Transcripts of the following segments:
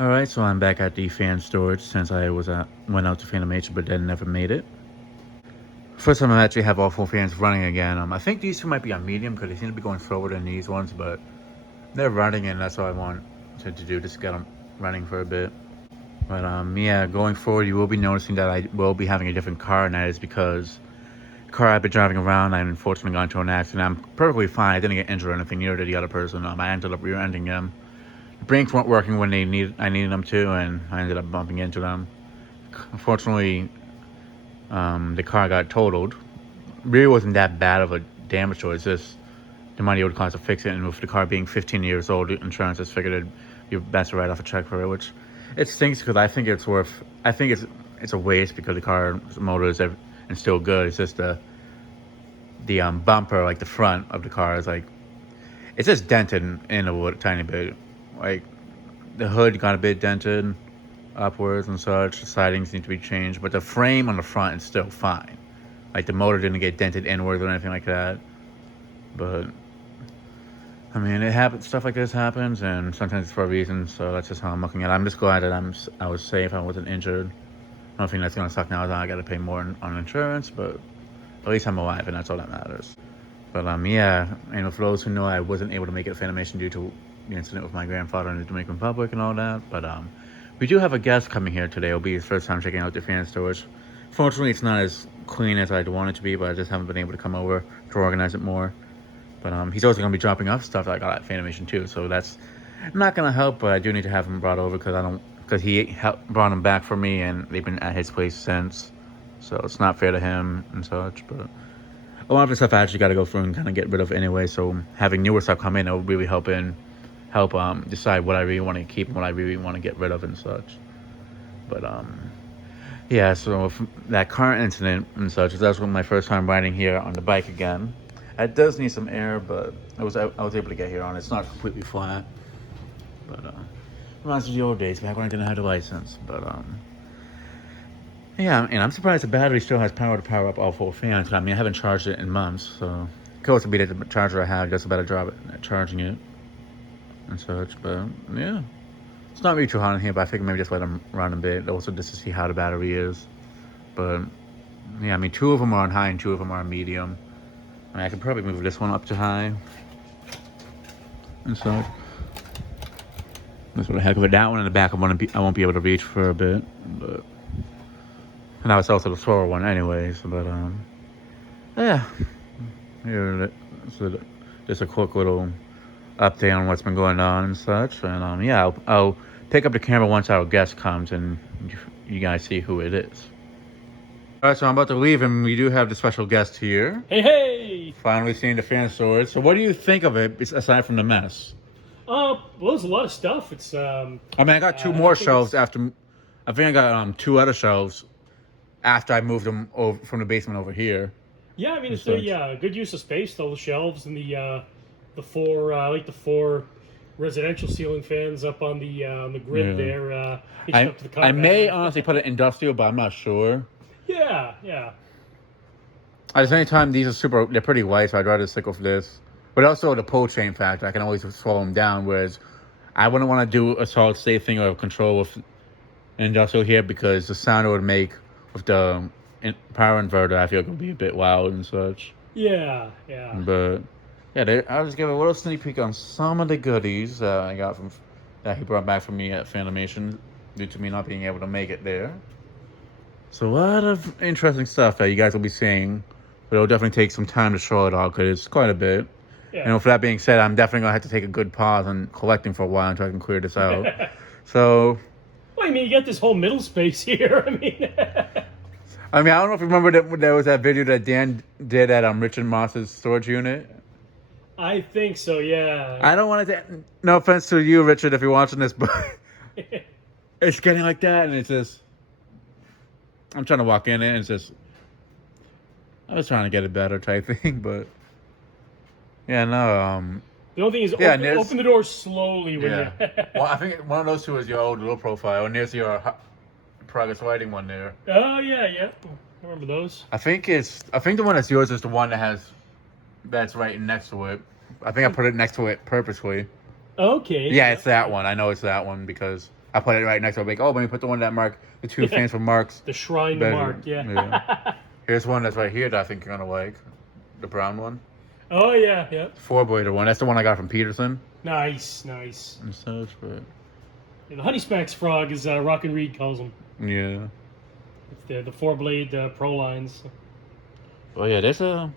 Alright, so I'm back at the fan storage since I went out to Phantom H but then never made it. First time I actually have all 4 fans running again. I think these two might be on medium because they seem to be going slower than these ones, but they're running and that's all I want to do, just get them running for a bit. But yeah, going forward you will be noticing that I will be having a different car, and that is because the car I've been driving around, I unfortunately got into an accident. I'm perfectly fine, I didn't get injured or anything, neither did the other person. I ended up rear-ending them. The brakes weren't working when I needed them to, and I ended up bumping into them. Unfortunately, the car got totaled. Really wasn't that bad of a damage to it. It's just the money it would cost to fix it, and with the car being 15 years old, insurance has figured it'd be best to write off a check for it, which it stinks because I think it's worth. I think it's a waste because the car's motor is and still good. It's just the bumper, like the front of the car, is like it's just dented in a tiny bit. Like the hood got a bit dented upwards and such. The sidings need to be changed, but the frame on the front is still fine. Like the motor didn't get dented inwards or anything like that. But I mean, it happens. Stuff like this happens, and sometimes it's for a reason. So that's just how I'm looking at it. I'm just glad that I was safe. I wasn't injured. The only thing that's gonna suck now is I got to pay more on insurance, but at least I'm alive, and that's all that matters. But yeah, and for those who know, I wasn't able to make it to Fanimation due to the incident with my grandfather in the Dominican Republic and all that. But we do have a guest coming here today. It'll be his first time checking out the fan storage. Fortunately, it's not as clean as I'd want it to be, but I just haven't been able to come over to organize it more. But he's also going to be dropping off stuff that I got at Fanimation too, so that's not going to help. But I do need to have him brought over because he brought him back for me, and they've been at his place since. So it's not fair to him and such. But a lot of the stuff I actually got to go through and kind of get rid of anyway. So having newer stuff come in, it'll really help decide what I really want to keep and what I really want to get rid of and such. But yeah, so that car incident and such, that's my first time riding here on the bike again. It does need some air, but I was able to get here on it. It's not completely flat, but reminds me of the old days back when I didn't have a license. But yeah, and I'm surprised the battery still has power to power up all 4 fans. I mean, I haven't charged it in months, so it could also be that the charger I have does a better job at charging it and such. But yeah, it's not really too hot in here, but I figured maybe just let them run a bit, also just to see how the battery is. But yeah, I mean, 2 of them are on high and 2 of them are on medium. I mean, I could probably move this one up to high and such. That's what the heck of it. That one in the back I won't be able to reach for a bit, but and now it's also the slower one anyways. But yeah, here so just a quick little update on what's been going on and such. And yeah, I'll pick up the camera once our guest comes and you guys see who it is. All right, so I'm about to leave, and we do have the special guest here. Hey, hey! Finally seeing the fan storage. So what do you think of it, aside from the mess? Well, there's a lot of stuff. It's I mean, I got 2 more shelves after. I think I got 2 other shelves after I moved them over from the basement over here. Yeah, I mean, it's a good use of space. All the shelves and the 4 residential ceiling fans up on the grid there. Up to the I may honestly put it industrial, but I'm not sure. Yeah. At the same time, they're pretty light, so I'd rather stick with this. But also the pull chain factor, I can always slow them down, whereas I wouldn't want to do a solid state thing or control with an industrial here because the sound it would make with the power inverter, I feel like it would be a bit loud and such. Yeah. But yeah, I'll just give a little sneak peek on some of the goodies I got that he brought back for me at Fanimation due to me not being able to make it there. So a lot of interesting stuff that you guys will be seeing, but it'll definitely take some time to show it all because it's quite a bit. Yeah. And with that being said, I'm definitely gonna have to take a good pause on collecting for a while until I can clear this out. So, well, I mean, you got this whole middle space here. I mean, I don't know if you remember that there was that video that Dan did at Richard Moss's storage unit. I think so. Yeah. I don't want to. No offense to you, Richard, if you're watching this, but it's getting like that, and it's just. I'm trying to walk in and it's just. I was trying to get it better type thing, but yeah, no. The only thing is, open the door slowly when you. Well, I think one of those 2 is your old low profile, and there's your progress lighting one there. Oh yeah. I remember those. I think the one that's yours is the one that's right next to it. I think I put it next to it purposely. Okay. Yeah, it's that one. I know it's that one because I put it right next to it. Like, oh, let me put the one that the two fans from Mark's. The shrine to bedroom. Mark. Yeah. Here's one that's right here that I think you're gonna like. The brown one. Oh yeah, yeah. 4-blader one. That's the one I got from Peterson. Nice, nice. And such, but Yeah, the Honey Smacks frog is Rock and Reed calls them. yeah. It's the 4-blade pro lines. Well, yeah, there's a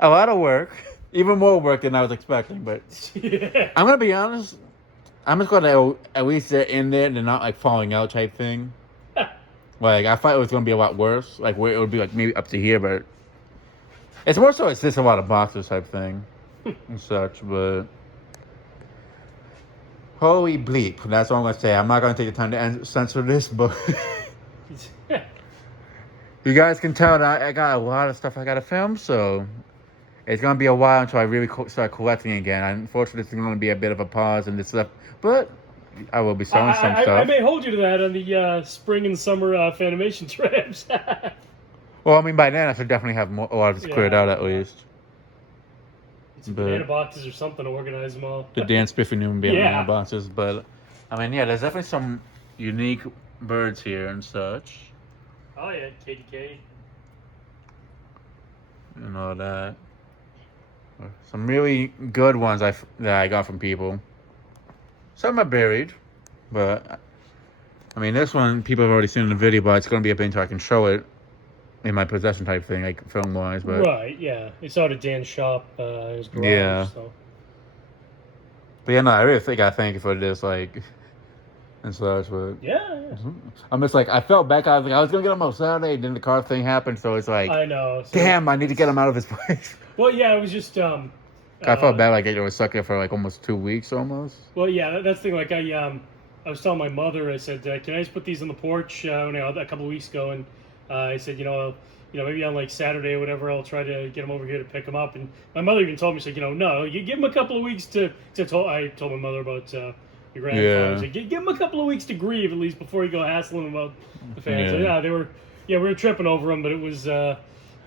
lot of work, even more work than I was expecting. But Yeah. I'm gonna be honest. I'm just gonna at least get in there and not like falling out type thing. Like I thought it was gonna be a lot worse. Like where it would be like maybe up to here, but it's more so it's just a lot of boxes type thing and such. But holy bleep, that's all I'm gonna say. I'm not gonna take the time to censor this, but you guys can tell that I got a lot of stuff I gotta film, so it's gonna be a while until I really start collecting again. Unfortunately, it's gonna be a bit of a pause in this stuff, but I will be selling some stuff. I may hold you to that on the spring and summer Fanimation trips. Well, I mean, by then I should definitely have a lot of this cleared out at least. Some banana boxes or something to organize them all. The Dan Spiffy Newman banana boxes, but I mean, yeah, there's definitely some unique birds here and such. Oh yeah, KDK. And all that. Some really good ones that I got from people. Some are buried, but I mean, this one people have already seen in the video, but it's gonna be a bit so I can show it in my possession type thing, like film wise. But right, yeah, it's out of Dan's shop, his garage. Yeah. So. But yeah, no, I really think I thank you for this, like, and such. But Yeah. I'm just like I felt bad. I was gonna get them on Saturday, then the car thing happened, so it's like, I know. So damn, I need to get them out of this place. Well, yeah, it was just I felt bad, like it was stuck there for like almost 2 weeks, almost. Well, yeah, that's the thing. Like I was telling my mother, I said, "Can I just put these on the porch?" A couple of weeks ago, and I said, maybe on like Saturday or whatever, I'll try to get them over here to pick them up. And my mother even told me, she's like, no, you give them a couple of weeks to. I told my mother about your grandfather. Yeah. Like, give them a couple of weeks to grieve at least before you go hassling them about the fans. Yeah. So, yeah, they were. Yeah, we were tripping over them, but it was. No,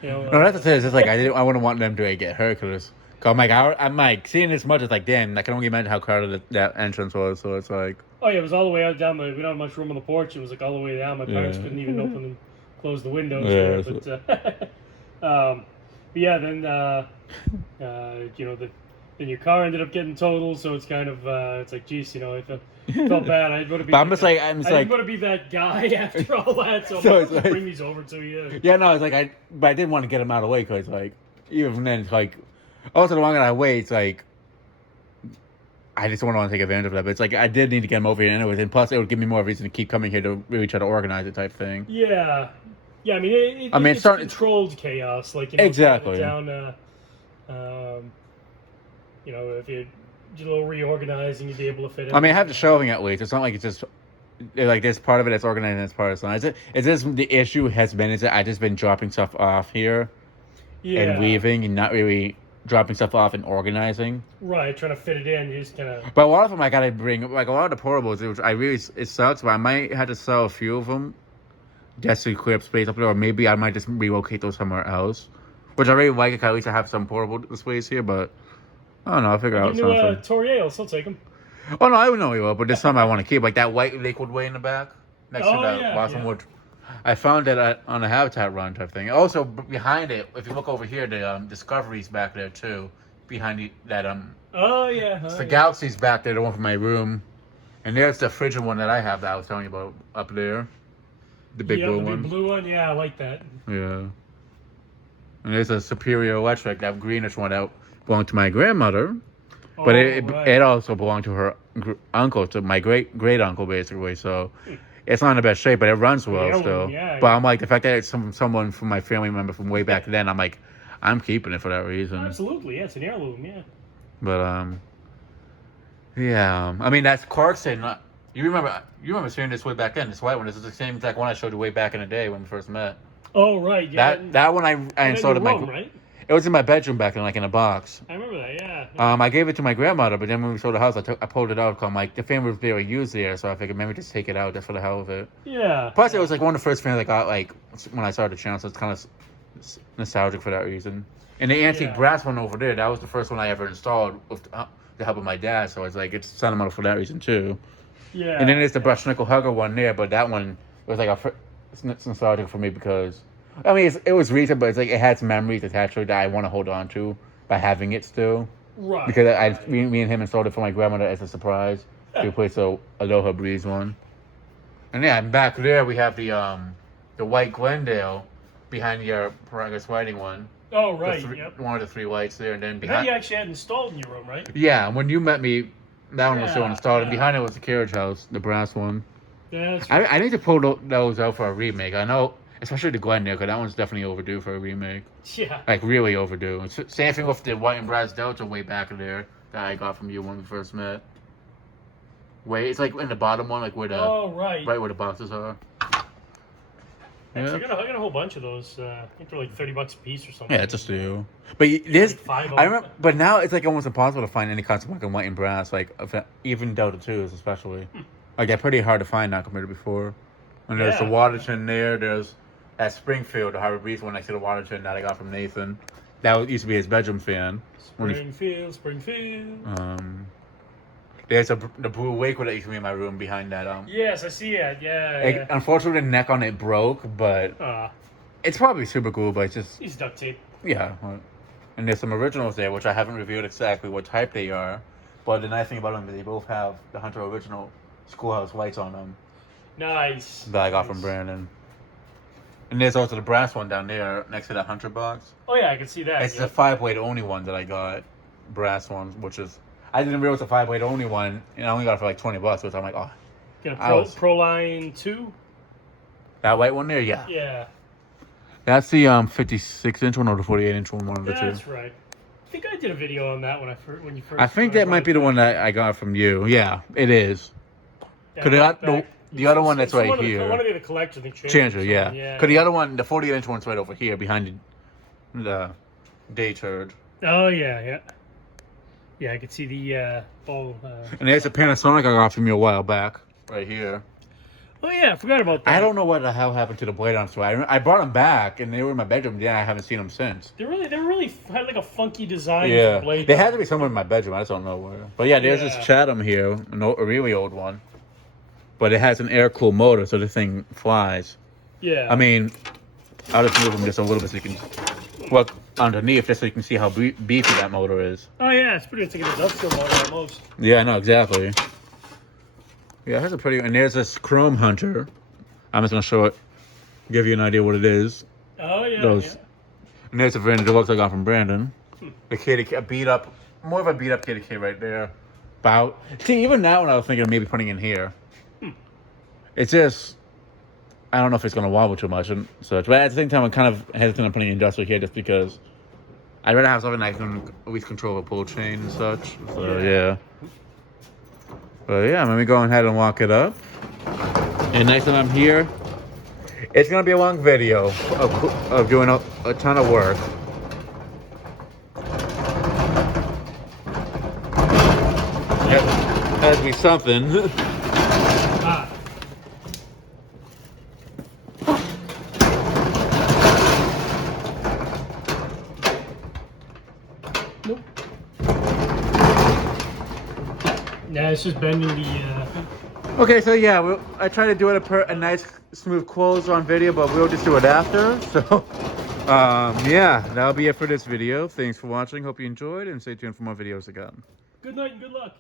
that's the thing. It's just like I wouldn't want them to like, get hurt because I'm like seeing this much. It's like, damn, I can only imagine how crowded that entrance was. So it's like, oh yeah, it was all the way out down the. We don't have much room on the porch. It was like all the way down. My parents couldn't even open and close the windows there. But yeah, then then your car ended up getting totaled. So it's kind of it's like, geez, I felt bad. I want to be. But I'm just I didn't want to be that guy after all that. So, So I'm it's like, like- bring these over to you. yeah, no, it's like but I didn't want to get them out of the way because like even then it's like also the longer I wait, it's like I just don't want to take advantage of that. But it's like I did need to get them over here anyways, and plus it would give me more reason to keep coming here to really try to organize it type thing. Yeah. Yeah, I mean, it's it's controlled chaos. Like, Exactly. Down, if you do a little reorganizing, you'd be able to fit in. I mean, I have the shelving at least. It's not like it's just like this part of it that's organized and this part is not. Is this the issue has been? Is that I just been dropping stuff off here and leaving and not really dropping stuff off and organizing. Right, trying to fit it in. You just kind of. But a lot of them I gotta bring, like a lot of the portables. It sucks, but I might have to sell a few of them just to clear up space up there, or maybe I might just relocate those somewhere else. Which I really like it. 'Cause at least I have some portable space here, but I don't know. I'll figure out You knew something. Toriel, so I'll take them. Oh no, I would know he will, but there's some I want to keep, like that white liquid way in the back next to Oh, that yeah, Blossom yeah. Wood. I found it on a Habitat run type thing. Also behind it, if you look over here, the Discovery's back there too. Behind that Oh yeah. the Galaxy's back there, the one from my room, and there's the frigid one that I have that I was telling you about up there, the big blue the one. big blue one. Yeah, I like that. Yeah. And there's a Superior Electric, that greenish one that belonged to my grandmother. But it also belonged to her uncle, to my great uncle basically. So it's not in the best shape, but it runs well Yeah, still. yeah, But yeah. I'm like the fact that it's someone from my family member from way back then. I'm like, I'm keeping it for that reason. Absolutely, yeah, it's an heirloom, yeah. But yeah. I mean that's Clarkson. You remember seeing this way back then? This white one. This is the same exact one I showed you way back in the day when we first met. Oh right, yeah. That one I installed in my. right? It was in my bedroom back then, like in a box. I remember that, yeah. I gave it to my grandmother, but then when we sold the house, I pulled it out because I'm like, the fan was very used there, so I figured maybe just take it out just for the hell of it. Yeah. Plus, it was like one of the first fans I got like when I started the channel, so it's kind of nostalgic for that reason. And the antique Yeah. brass one over there, that was the first one I ever installed with to help with my dad, so it's like it's sentimental for that reason too. Yeah. And then there's the brush nickel hugger one there, but that one was like it's nostalgic for me because I mean it was recent, but it's like it had some memories attached to it that I want to hold on to by having it still. Right. Because me and him installed it for my grandmother as a surprise to replace the Aloha Breeze one. And yeah, and back there we have the white Glendale behind your Progress Lighting one. Oh right. Yep. One of the 3 lights there, and then That behind. you actually had installed in your room, right? Yeah, when you met me, that one was still installed, and yeah. behind it was the carriage house, the brass one. Yeah. That's I need to pull those out for a remake. I know, especially the Glendale, because that one's definitely overdue for a remake. Yeah. Like really overdue. Same thing with the white and brass Delta way back there that I got from you when we first met. It's like in the bottom one, like where the right where the boxes are. Actually, I got a whole bunch of those. I think they're like $30 a piece or something. Yeah, it's just you. But there's, Like 5 of I them. remember, but now it's like almost impossible to find any kinds of black and white and brass, like even Delta 2s especially. Like they're pretty hard to find now compared to before. And there's the Waterton there. There's at Springfield, the Harbor Breeze one next to the Waterton that I got from Nathan. That used to be his bedroom fan. Springfield. There's the Blue Waco that used to be in my room behind that. Yes, I see it. Yeah. Unfortunately, the neck on it broke, but it's probably super cool. But it's just He's duct tape. yeah. And there's some originals there, which I haven't revealed exactly what type they are. But the nice thing about them is they both have the Hunter original Schoolhouse lights on them Nice. that I got from Brandon. And there's also the brass one down there next to that Hunter box. Oh yeah, I can see that. It's the 5-blade only one that I got, brass one, which is I didn't realize the 5-blade only one, and I only got it for like $20, which I'm like, oh. Got a Proline 2? That white one there, yeah. Yeah. That's the 56-inch one or the 48-inch one of the two. That's right. I think I did a video on that when you first. I think that might be the one that I got from you. Yeah, it is. Could the other one that's right here. One of the collector, the Changer, yeah. Because the other one, the 48-inch one's right over here behind the day turd. Oh yeah. Yeah, I could see the ball. And there's a Panasonic I got from you a while back, right here. Oh yeah, I forgot about that. I don't know what the hell happened to the blade arms. So I brought them back, and they were in my bedroom. Yeah, I haven't seen them since. They really had like a funky design. Yeah, for blade they had to be somewhere in my bedroom. I just don't know where. But yeah, there's this Chatham here, a really old one. But it has an air-cooled motor, so the thing flies. Yeah. I mean, I'll just move them just a little bit so you can look underneath, just so you can see how beefy that motor is. Oh yeah, it's pretty. It's like an industrial motor almost. Yeah, I know exactly. Yeah, it has a pretty. And there's this Chrome Hunter. I'm just gonna show it, give you an idea what it is. Oh yeah. Those. And there's a vintage deluxe I got from Brandon. The KDK beat up, more of a beat up KDK right there. See, even that one I was thinking of maybe putting in here. It's just, I don't know if it's gonna wobble too much and such. But at the same time, I'm kind of hesitant on putting industrial here just because I'd rather have something that I can at least control a pull chain and such. So yeah. But yeah, let me go ahead and walk it up. And next time I'm here, it's gonna be a long video of doing a ton of work. Has to be something. Nope. Yeah, it's just bending the. Okay, so yeah, I try to do it a nice smooth close on video, but we'll just do it after. So, yeah, that'll be it for this video. Thanks for watching. Hope you enjoyed, and stay tuned for more videos again. Good night and good luck.